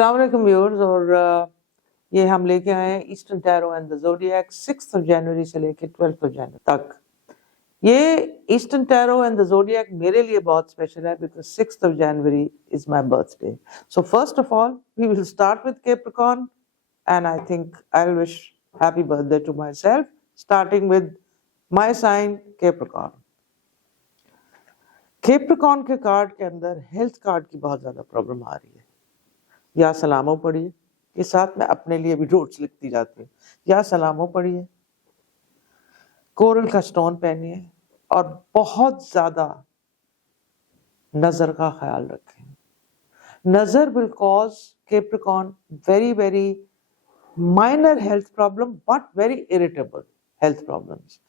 अस्सलाम वालेकुम व्यूअर्स। और ये हम लेके आए हैं eastern tarot and the zodiac 6 जनवरी से लेके 12 जनवरी तक। ये eastern tarot and the zodiac मेरे लिए बहुत स्पेशल है because 6 January is my birthday. So first of all we will start with Capricorn and I think I will wish happy birthday to myself starting with my sign Capricorn. Capricorn के card के अंदर health card की बहुत ज्यादा problem आ रही है। या सलामो पढ़िए, ये साथ में अपने लिए भी नोट्स लिखती जाती है। या सलामो पढ़िए, कोरल का स्टोन पहनिए और बहुत ज्यादा नजर का ख्याल रखें। नजर will cause Capricorn very very minor health problem but very irritable health problems.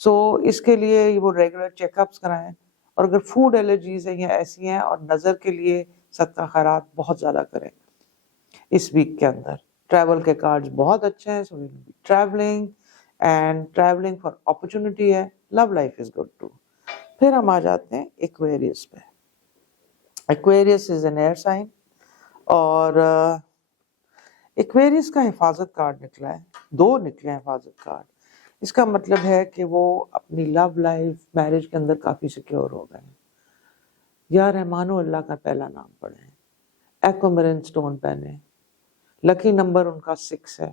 So इसके लिए वो रेगुलर चेकअप्स कराएं और अगर फूड एलर्जीज हैं या ऐसी हैं और नजर के लिए सदका खैरात बहुत ज्यादा करें। इस वीक के अंदर ट्रैवल के कार्ड्स बहुत अच्छे हैं, so we will be travelling and travelling for opportunity है। Love life is good too. फिर हम आ जाते हैं एक्वेरियस पे। Aquarius is an air sign और एक्वेरियस का हिफाजत कार्ड निकला है, 2 निकले हैं हिफाजत कार्ड। इसका मतलब है कि वो अपनी लव लाइफ मैरिज के अंदर काफी सिक्योर हो गए। या रहमानो अल्लाह का पहला नाम पढ़े, एक्वामरीन स्टोन पहने, लकी नंबर उनका 6 है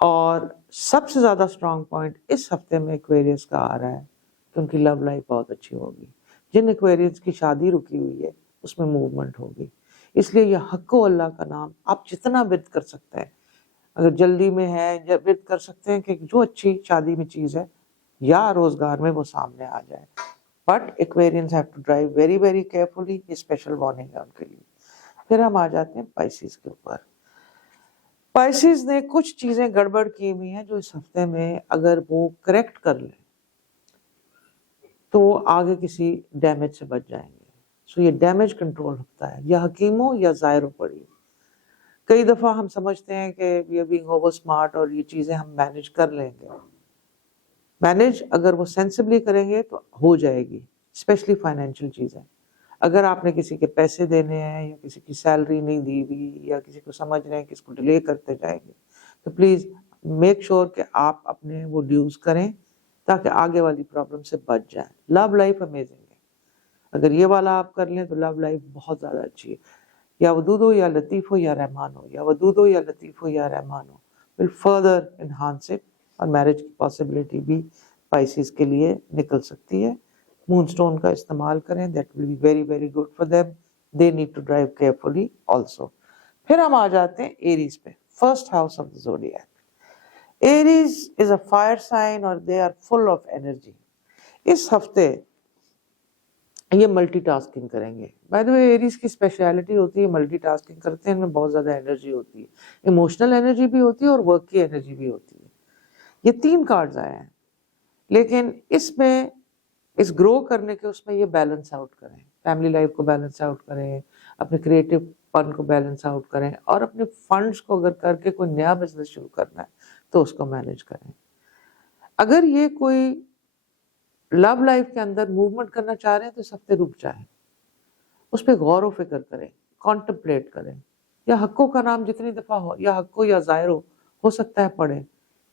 और सबसे ज्यादा स्ट्रांग पॉइंट इस हफ्ते में एक्वेरियस का आ रहा है कि उनकी लव लाइफ बहुत अच्छी होगी। जिन एक्वेरियस की शादी रुकी हुई है उसमें मूवमेंट होगी। इसलिए यह हक्को अल्लाह का नाम आप जितना विद कर सकते हैं, अगर जल्दी में है विद कर सकते हैं कि जो अच्छी शादी में चीज है या रोजगार में वो सामने आ जाए। But Aquarians have to drive very very carefully, ये स्पेशल वार्निंग है उनके लिए। फिर हम आ जाते हैं पाइसिस के ऊपर। पाइसिस ने कुछ चीजें गड़बड़ की हुई हैं जो इस हफ्ते में अगर वो करेक्ट कर ले तो आगे किसी डैमेज से बच जाएंगे। सो ये डैमेज कंट्रोल होता है, या हकीमों या जायरों पड़ी। कई दफा हम समझते हैं कि we are being over smart और ये चीजें हम मैनेज कर लेंगे। मैनेज अगर वो सेंसिबली करेंगे तो हो जाएगी, स्पेशली फाइनेंशियल चीजें। अगर आपने किसी के पैसे देने हैं या किसी की सैलरी नहीं दी हुई या किसी को समझ रहे हैं कि इसको डिले करते जाएंगे, तो प्लीज मेक श्योर कि आप अपने वो ड्यूज करें ताकि आगे वाली प्रॉब्लम से बच जाए। लव लाइफ अमेजिंग है, अगर ये वाला आप कर लें तो लव लाइफ बहुत ज्यादा अच्छी है। या वदूदो या लतीफो या रहमानो, या वदूदो या लतीफो या रहमानो विल फर्दर एनहांस इट। और मैरिज की पॉसिबिलिटी भी पाइसिस के लिए निकल सकती है। मूनस्टोन का इस्तेमाल करें, that will be very very good for them. They need to drive carefully also. फिर हम आ जाते हैं एरीज पे, first house of the zodiac. Aries is a fire sign और they are full of energy. इस हफ्ते ये मल्टीटास्किंग करेंगे। बाय द वे एरीज की स्पेशलिटी होती है मल्टीटास्किंग करते हैं, इनमें बहुत ज्यादा एनर्जी होती है, इमोशनल एनर्जी भी होती है और वर्क की एनर्जी भी होती है। ये 3 कार्ड्स आए हैं, लेकिन इसमें इस ग्रो करने के उसमें ये बैलेंस आउट करें, फैमिली लाइफ को बैलेंस आउट करें, अपने क्रिएटिव पन को बैलेंस आउट करें और अपने फंड्स को अगर करके कोई नया बिजनेस शुरू करना है तो उसको मैनेज करें। अगर ये कोई लव लाइफ के अंदर मूवमेंट करना चाह रहे हैं तो इस हफ्ते रुक जाए, उस पर गौर व फिक्र करें, कॉन्टेम्पलेट करें। या हक्को का नाम जितनी दफा हो, या हक्को या जायरो हो सकता है पढ़ें,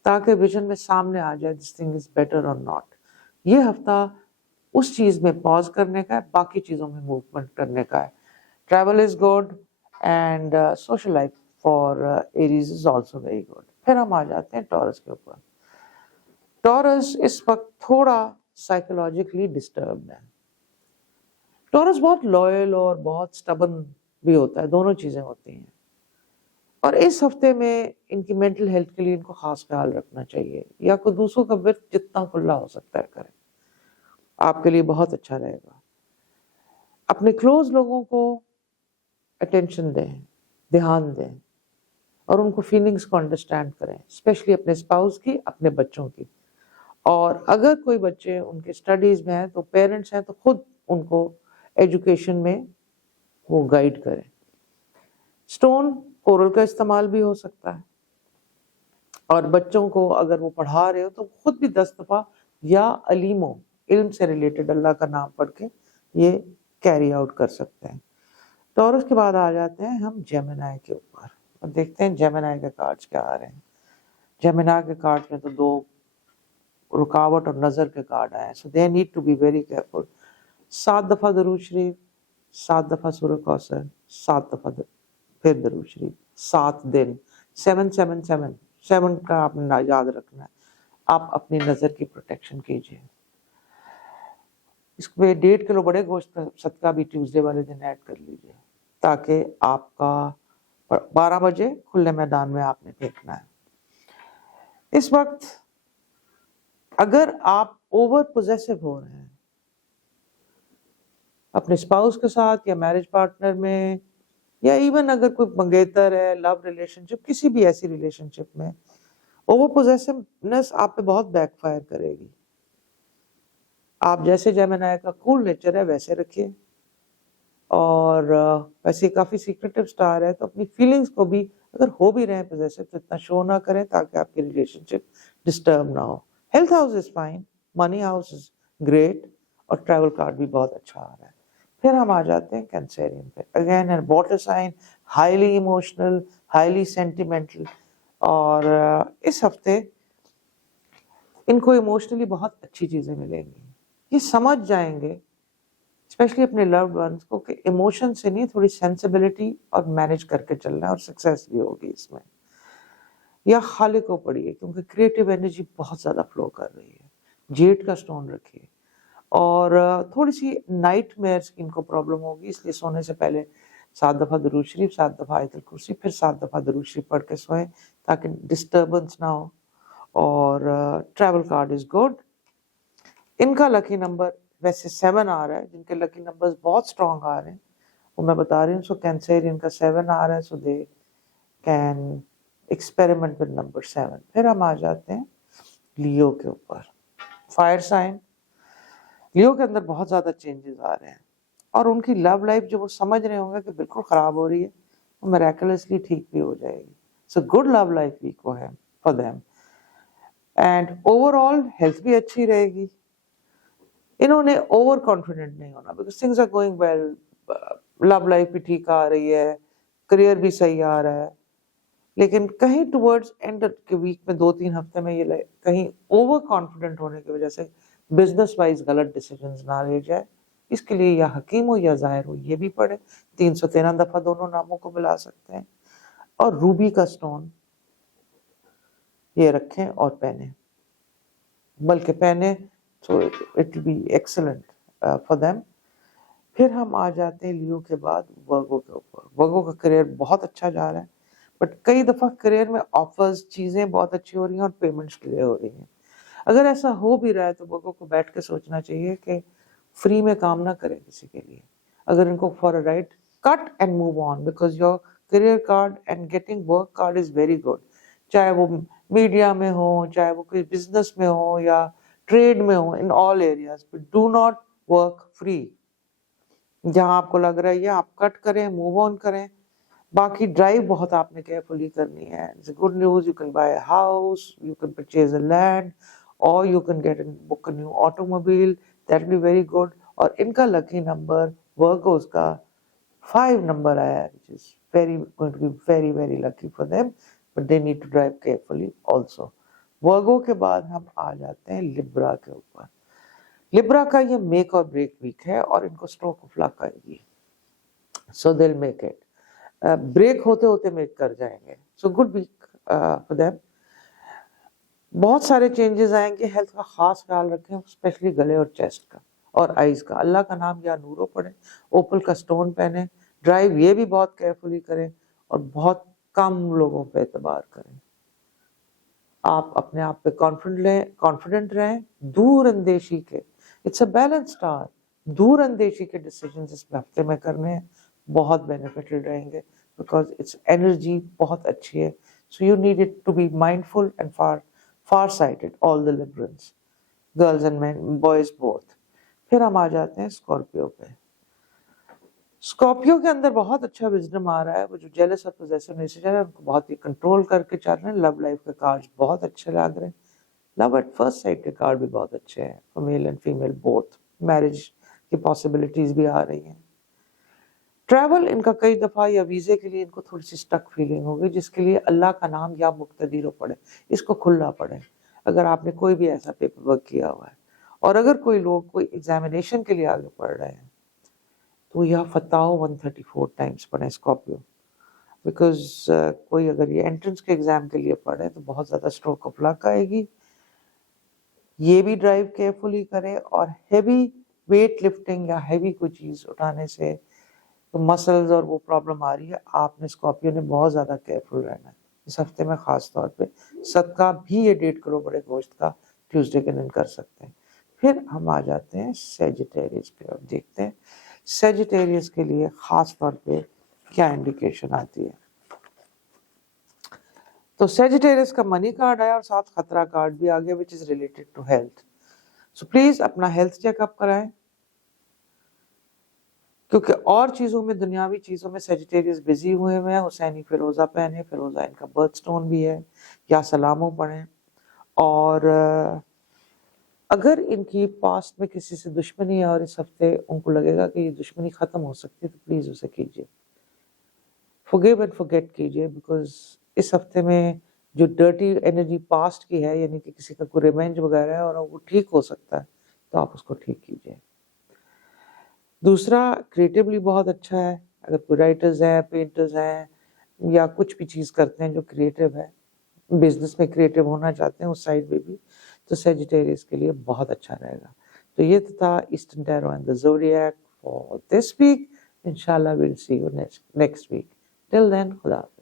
ताकि विजन में सामने आ जाए दिस थिंग इज बेटर और नॉट। ये हफ्ता उस चीज में पॉज करने का है, बाकी चीजों में मूवमेंट करने का है। Travel is good and social life for Aries is also very good. फिर हम आ जाते हैं टॉरस के ऊपर। टॉरस इस वक्त थोड़ा साइकोलॉजिकली डिस्टर्ब्ड है। टॉरस बहुत लॉयल और बहुत स्टबर्न भी होता है, दोनों चीजें होती हैं। और इस हफ्ते में इनकी मेंटल हेल्थ के लिए इनको खास ख्याल रखना चाहिए, या कोई दूसरों का विर्द जितना खुला हो सकता है करें, आपके लिए बहुत अच्छा रहेगा। अपने क्लोज लोगों को अटेंशन दें, ध्यान दें और उनको फीलिंग्स को अंडरस्टैंड करें, स्पेशली अपने स्पाउस की, अपने बच्चों की। और अगर कोई बच्चे उनके स्टडीज में हैं तो पेरेंट्स हैं तो खुद उनको एजुकेशन में वो गाइड करें। स्टोन कोरल का इस्तेमाल भी हो सकता है और बच्चों को अगर वो पढ़ा रहे हो तो खुद भी 10 दफा या अलीमो, इल्म से रिलेटेड अल्लाह का नाम पढ़ के ये कैरी आउट कर सकते हैं। टॉरस के बाद आ जाते हैं हम जेमिनाई के ऊपर और देखते हैं जेमिनाई के कार्ड्स क्या आ रहे हैं। जेमिनाई के कार्ड्स में तो 2 रुकावट और नजर के कार्ड आए हैं, so they need to be very careful. 7 दफा दरूद शरीफ, 7 दफा सूरह कौसर, 7 दफा फिर दरूद शरीफ, 7 दिन, 7 का आपने याद रखना है। आप अपनी नजर की प्रोटेक्शन कीजिए। इसमें 1.5 किलो बड़े गोश्त का सदका भी ट्यूसडे वाले दिन ऐड कर लीजिए, ताकि आपका 12 बजे खुले मैदान में आपने फेंकना है। इस वक्त अगर आप ओवर पोजेसिव हो रहे हैं अपने स्पाउस के साथ या मैरिज पार्टनर में, या इवन अगर कोई मंगेतर है, लव रिलेशनशिप, किसी भी ऐसी रिलेशनशिप में, ओवर पोजेसिवनेस आप पे बहुत बैकफायर करेगी। आप जैसे जेमिनाई का कूल नेचर है वैसे रखिए, और वैसे काफी सीक्रेटिव स्टार है, तो अपनी फीलिंग्स को भी अगर हो भी रहे हैं पोजेसिव तो इतना शो ना करें ताकि आपकी रिलेशनशिप डिस्टर्ब ना हो। Health house is fine, money house is great, और ट्रैवल कार्ड भी बहुत अच्छा आ रहा है। फिर हम आ जाते हैं कैंसेरियन पे। Again an water sign, highly emotional, highly sentimental, और इस हफ्ते इनको इमोशनली बहुत अच्छी चीजें मिलेंगी। ये समझ जाएंगे स्पेशली अपने लव्ड वंस को कि इमोशन से नहीं, थोड़ी सेंसिबिलिटी और मैनेज करके चलना है, और सक्सेस भी होगी इसमें। या खालिक को पढ़िए क्योंकि क्रिएटिव एनर्जी बहुत ज्यादा फ्लो कर रही है। जेड का स्टोन रखिए, और थोड़ी सी नाइटमेयर्स की इनको प्रॉब्लम होगी, इसलिए सोने से पहले 7 दफा दरूद शरीफ, 7 दफा आयतुल कुर्सी, फिर 7 दफा दरूद शरीफ पढ़ के सोएं ताकि डिस्टर्बेंस ना हो। और ट्रैवल कार्ड इज गुड। इनका लकी नंबर वैसे 7 आ रहा है, जिनके लकी नंबर्स बहुत स्ट्रॉन्ग आ रहे हैं वो मैं बता रही हूँ। सो कैंसेरियन का 7 आ रहा है, so they can experiment with number 7। फिर हम आ जाते हैं लियो के ऊपर। फायर साइन, लियो के अंदर बहुत ज्यादा चेंजेस आ रहे हैं, और उनकी लव लाइफ जो वो समझ रहे होंगे कि बिल्कुल खराब हो रही है, वो मिरेकुलसली ठीक भी हो जाएगी। So good love life week वो है for them, and overall health भी अच्छी रहेगी। इन्होंने ओवर कॉन्फिडेंट नहीं होना, because things are going well, love life भी ठीक आ रही है, करियर भी सही आ रहा है, लेकिन कहीं टुवर्ड्स एंड के वीक में 2-3 हफ्ते में ये कहीं ओवर कॉन्फिडेंट होने की वजह से बिजनेस वाइज गलत डिसीजंस ना ले जाए। इसके लिए या हकीम हो या जाहिर हो, ये भी पढ़े। 313 दफा दोनों नामों को मिला सकते हैं, और रूबी का स्टोन ये रखें और पहने, बल्कि पहने तो it will be excellent for them. फिर हम आ जाते हैं लियो के बाद वर्गो के ऊपर। वर्गो का करियर बहुत अच्छा जा रहा है, बट कई दफा करियर में ऑफर्स, चीजें बहुत अच्छी हो रही हैं और पेमेंट्स डिले हो रही हैं। अगर ऐसा हो भी रहा है तो वर्गो को बैठ के सोचना चाहिए कि फ्री में काम ना करें किसी के लिए। अगर इनको for a right, cut and move on, because your career card and getting work card is very good. चाहे वो मीडिया में हो, चाहे वो कोई बिजनेस में हो या ट्रेड में हो, in all areas, but do not work free. जहां आपको लग रहा है ये आप कट करें, मूव ऑन करें। बाकी ड्राइव बहुत आपने केयरफुली करनी है। It's a good news, you can buy a house, you can purchase a land, और you can get book a new automobile, that be very good. और इनका लकी नंबर वर्गोस का 5 नंबर आया है, which is very going to be very very lucky for them, but they need to drive carefully also. वर्गो के बाद हम आ जाते हैं लिब्रा के ऊपर। लिब्रा का ये मेक और ब्रेक वीक है, और इनको स्ट्रोक ऑफ लक आएगी, so they will make it. Break होते होते मेक कर जाएंगे, so good week for them. बहुत सारे चेंजेस आएंगे। हेल्थ का खास ख्याल रखें, स्पेशली गले और चेस्ट का और आईज का। अल्लाह का नाम या नूरो पढ़ें, ओपल का स्टोन पहने, ड्राइव ये भी बहुत केयरफुली करें, और बहुत कम लोगों पे एतबार करें। आप अपने आप पे कॉन्फिडेंट रहें। दूर अंदेशी के, इट्स अ बैलेंस स्टार, दूर अंदेशी के डिसीजन इस हफ्ते में करने हैं, बहुत बेनिफिटेड रहेंगे, बिकॉज इट्स एनर्जी बहुत अच्छी है। So you need it to be mindful and far sighted, all the liberals, girls and man, boys both. फिर हम आ जाते हैं स्कॉर्पियो पे। स्कॉर्पियो के अंदर बहुत अच्छा विजडम आ रहा है। वो जो जेलस और पोजेसिव नेचर है उनको बहुत ही कंट्रोल करके चल रहे हैं। लव लाइफ के कार्ड्स बहुत अच्छे लग रहे हैं। लव एट फर्स्ट साइट के कार्ड भी बहुत अच्छे हैं, male and female both. Marriage की पॉसिबिलिटीज भी आ रही हैं। ٹریول ان کا کئی دفعہ یا ویزے کے لیے ان کو تھوڑی سی اسٹک فیلنگ ہوگی، جس کے لیے اللہ کا نام یا مقتدر پڑھے، اس کو کھلا پڑھے اگر آپ نے کوئی بھی ایسا پیپر ورک کیا ہوا ہے۔ اور اگر کوئی لوگ کوئی ایگزامینیشن کے لیے آگے پڑھ رہے ہیں تو یا فتح 134 ٹائمز پڑھیں اسکارپیو، بیکاز کوئی اگر یہ انٹرنس کے ایگزام کے لیے پڑھے تو بہت زیادہ اسٹروک آف لک آئے گی۔ یہ بھی ڈرائیو کیئرفلی کرے، اور ہیوی ویٹ لفٹنگ یا ہیوی کوئی چیز اٹھانے سے تو مسلز اور وہ پرابلم آ رہی ہے، آپ نے اسکارپیو نے بہت زیادہ کیئرفل رہنا ہے اس ہفتے میں، خاص طور پہ صدقہ بھی یہ 1.5 کلو بڑے گوشت کا ٹیوزڈے کے دن کر سکتے ہیں۔ پھر ہم آ جاتے ہیں سیجیٹیریس پہ اور دیکھتے ہیں سیجیٹیریس کے لیے خاص طور پہ کیا انڈیکیشن آتی ہے۔ تو سیجیٹیریس کا منی کارڈ آیا اور ساتھ خطرہ کارڈ بھی آ گیا which is related to health۔ So please اپنا ہیلتھ چیک اپ کرائیں، کیونکہ اور چیزوں میں، دنیاوی چیزوں میں سیجیٹیریس بزی ہوئے ہیں۔ حسینی فیروزہ پہنے، فیروزہ ان کا برتھ سٹون بھی ہے، یا سلاموں پڑھیں۔ اور اگر ان کی پاسٹ میں کسی سے دشمنی ہے اور اس ہفتے ان کو لگے گا کہ یہ دشمنی ختم ہو سکتی ہے تو پلیز اسے کیجیے، forgive and forget کیجیے، بیکاز اس ہفتے میں جو ڈرٹی انرجی پاسٹ کی ہے، یعنی کہ کسی کا کوئی ریونج وغیرہ ہے اور وہ ٹھیک ہو سکتا ہے تو آپ اس کو ٹھیک کیجیے۔ دوسرا، کریٹیولی بہت اچھا ہے، اگر کوئی رائٹرز ہیں، پینٹرز ہیں، یا کچھ بھی چیز کرتے ہیں جو کریٹیو ہے، بزنس میں کریٹیو ہونا چاہتے ہیں اس سائڈ پہ بھی، تو سیجیٹیریس کے لیے بہت اچھا رہے گا۔ تو یہ تھا Eastern tarot and the zodiac for this week. انشاءاللہ we'll see you next week. Till then, خدا حافظ۔